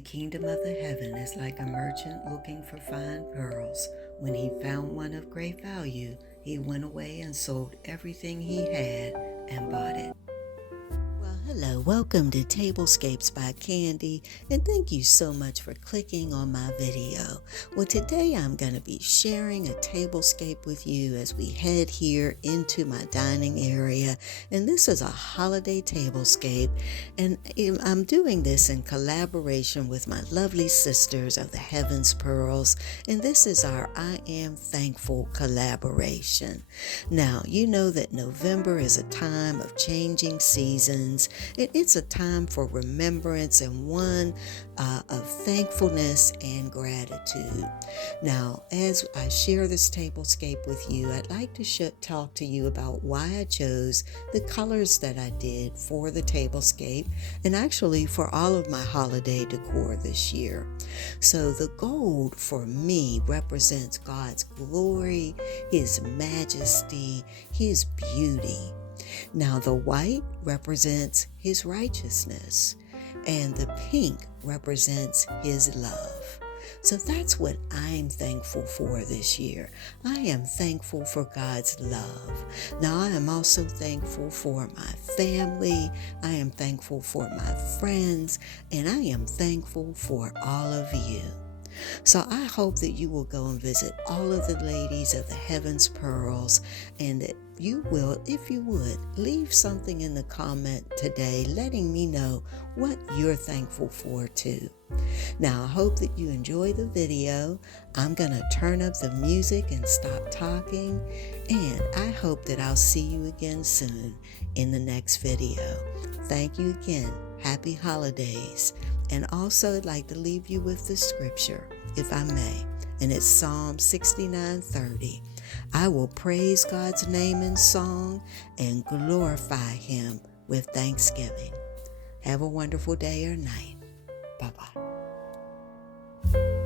The kingdom of the heaven is like a merchant looking for fine pearls. When he found one of great value, he went away and sold everything he had and bought it. Well, hello, welcome to Tablescapes by Candy, and thank you so much for clicking on my video. Well, today I'm going to be sharing a tablescape with you as we head here into my dining area, and this is a holiday tablescape, and I'm doing this in collaboration with my lovely sisters of the Heaven's Pearls, and this is our I Am Thankful collaboration. Now, you know that November is a time of changing seasons. It's a time for remembrance and one of thankfulness and gratitude. Now, as I share this tablescape with you, I'd like to talk to you about why I chose the colors that I did for the tablescape and actually for all of my holiday decor this year. So the gold for me represents God's glory, His majesty, His beauty. Now the white represents His righteousness, and the pink represents His love. So that's what I'm thankful for this year. I am thankful for God's love. Now I am also thankful for my family. I am thankful for my friends, and I am thankful for all of you. So I hope that you will go and visit all of the ladies of the Heaven's Pearls, and that you will, if you would, leave something in the comment today letting me know what you're thankful for too. Now I hope that you enjoy the video. I'm going to turn up the music and stop talking, and I hope that I'll see you again soon in the next video. Thank you again. Happy holidays. And also I'd like to leave you with the scripture, if I may, and it's Psalm 69:30. I will praise God's name in song and glorify Him with thanksgiving. Have a wonderful day or night. Bye-bye.